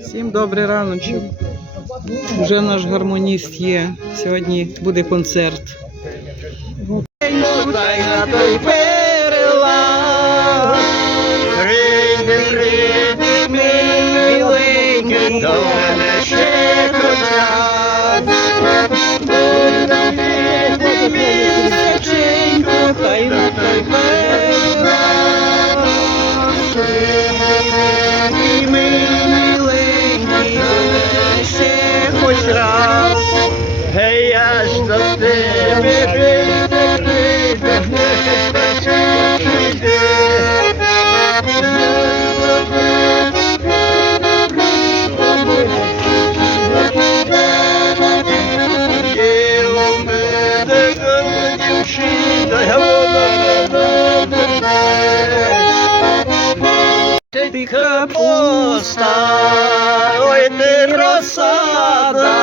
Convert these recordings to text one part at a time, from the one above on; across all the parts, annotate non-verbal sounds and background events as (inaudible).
Всім добрий раночок. Вже наш гармоніст є. Сьогодні буде концерт. Миленький, ти капуста, ой ти розсада,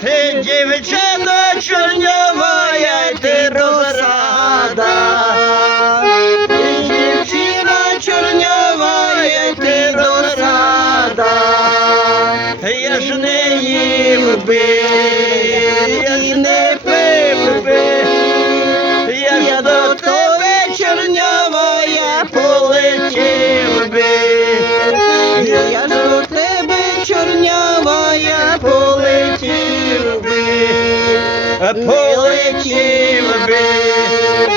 ти дівчина чорнява, я ти розрада, ти дівчина чорнява, я ти розрада, я ж не їм би. A Polish Jimmy.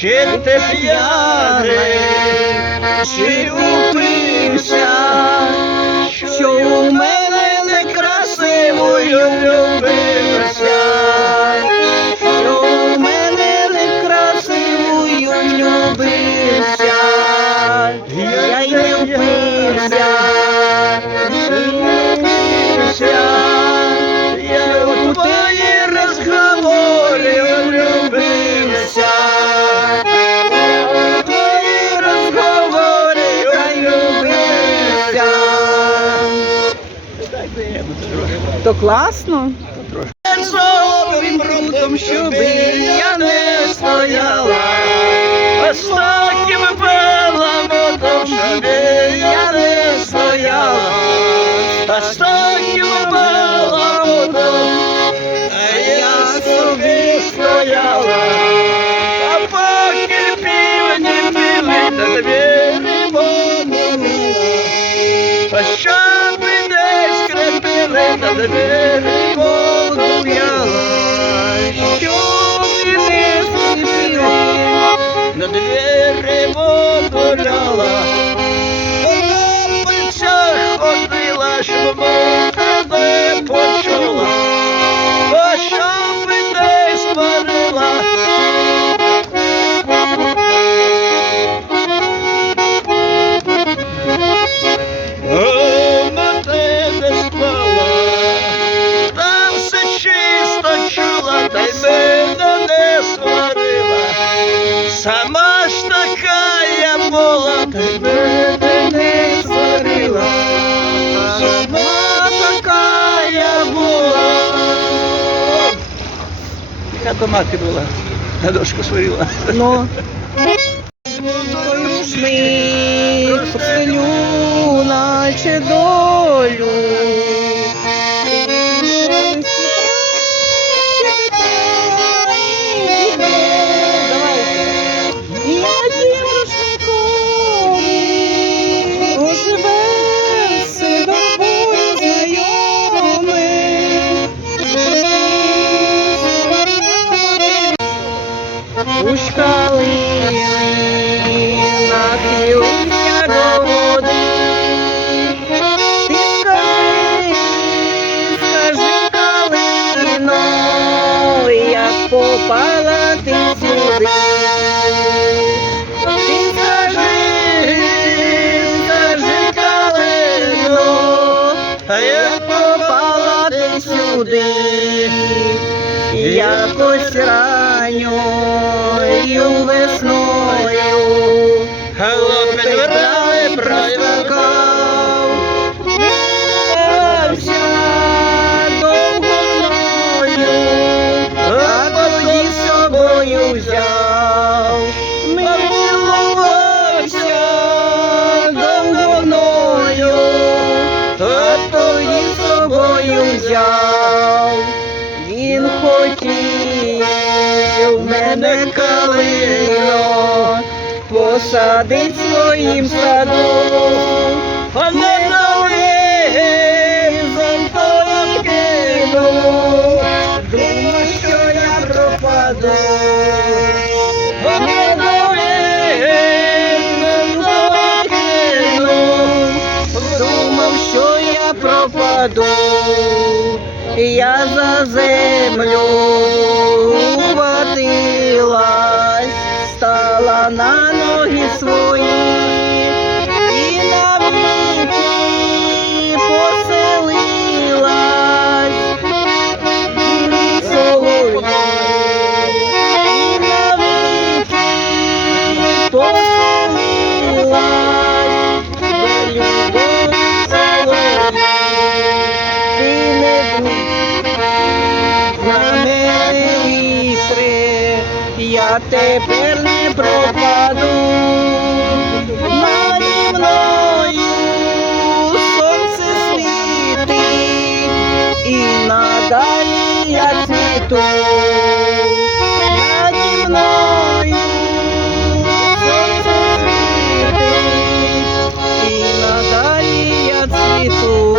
Ще ти п'яний, чи упився, що у мене некрасивою любився, що у мене некрасивою любився, я й не впився. Класно класно. Шовим прутом, щоби на дерево гуляла, на плечах ходила шмомо. Така томатка була, на дошку сварила. Ну. Ми, силю, наче долю. Хотів мене калино посадить своїм садом, а не навизом то кинув, думав, що я пропаду. Не навизом то думав, що я пропаду. Я за землю ухватилась, стала на ноги свої я тепер не пропаду. Наді мною сонце світить, і надалі я цвіту. Наді мною сонце світить, і надалі я цвіту.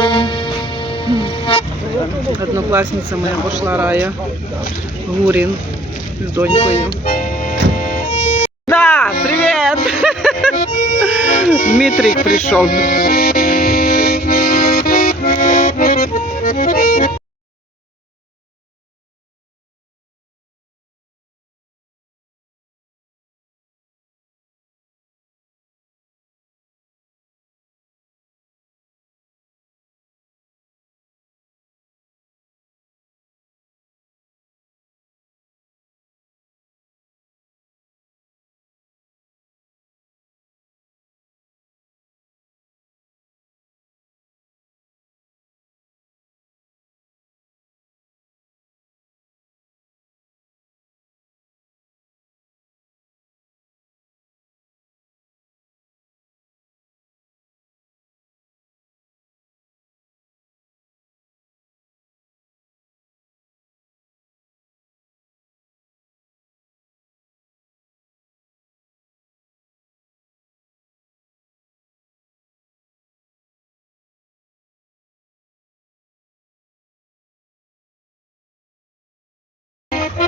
Однокласниця моя пошла Рая Гурін з донькою. Да, привіт! Дмитрик прийшов.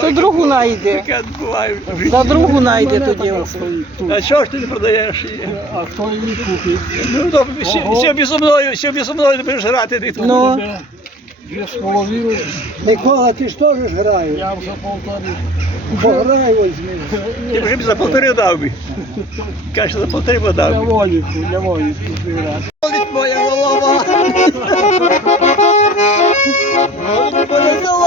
То другу найде. За другу найде тоді. А що ж ти не продаєш її? А хто її купить? Ну, то ще- ще зі мною, ще зі мною не будеш грати, ти. Ну. Дві з половиною. Микола, ти ж теж граєш? Я вже полтори. Пограй возьми. Ти вже б за полтори дав би. Каже, за полтори б дав би. воніку, для воніку зіграти. Болить моя голова. Болить моя голова,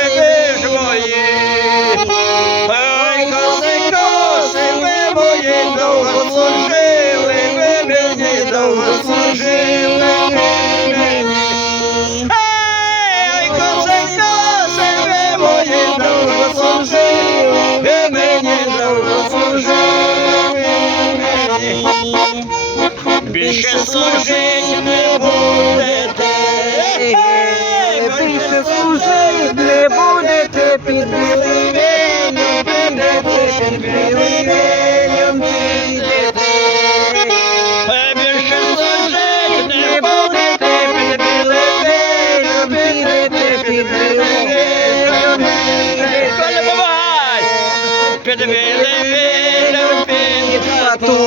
Під білим велем, під хату.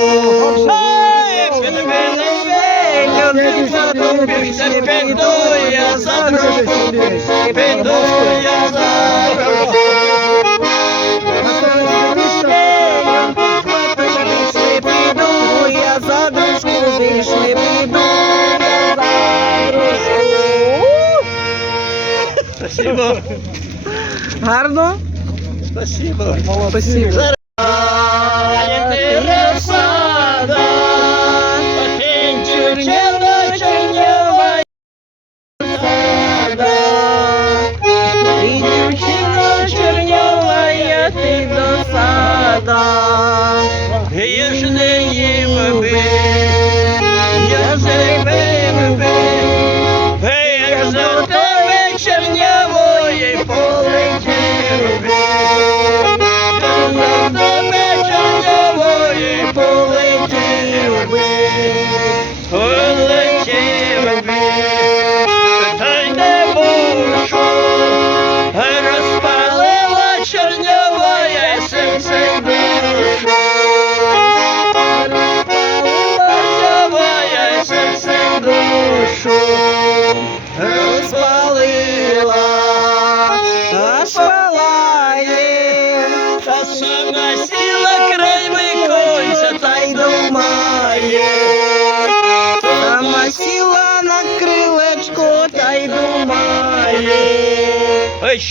Ей, під білим велем, під хату. Більше піду за дружку, піду за дружку. Більше піду, я за дружку, більше піду, я за дружку. Спасибо. Гарно? Спасибо. Спасибо.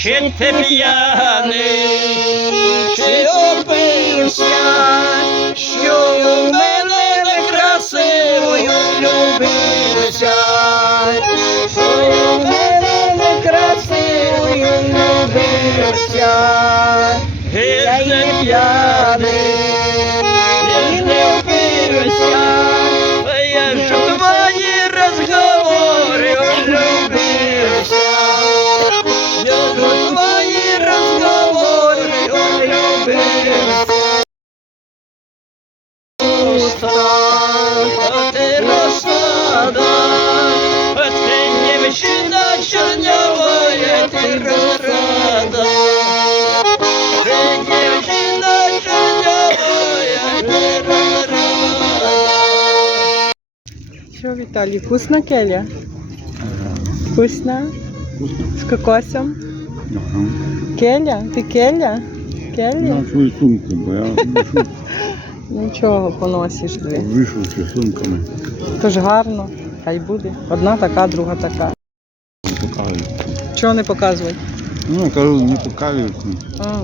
Ще ти п'яний, чи опився, що у мене некрасивою любився, що у мене некрасивою любився. Я й не п'яний, і не опився, Що, Віталій, вкусна келя? Вкусна? З кокосом? Ага. Келя? Ти келя? Келя? На свою сумку, бо я вийшов, (laughs) Нічого поносиш дві. вийшов зі сумками. Тож гарно, хай буде. Одна така, друга така. Не показують. Чого не показувати? Ну, кажу, не показують. А,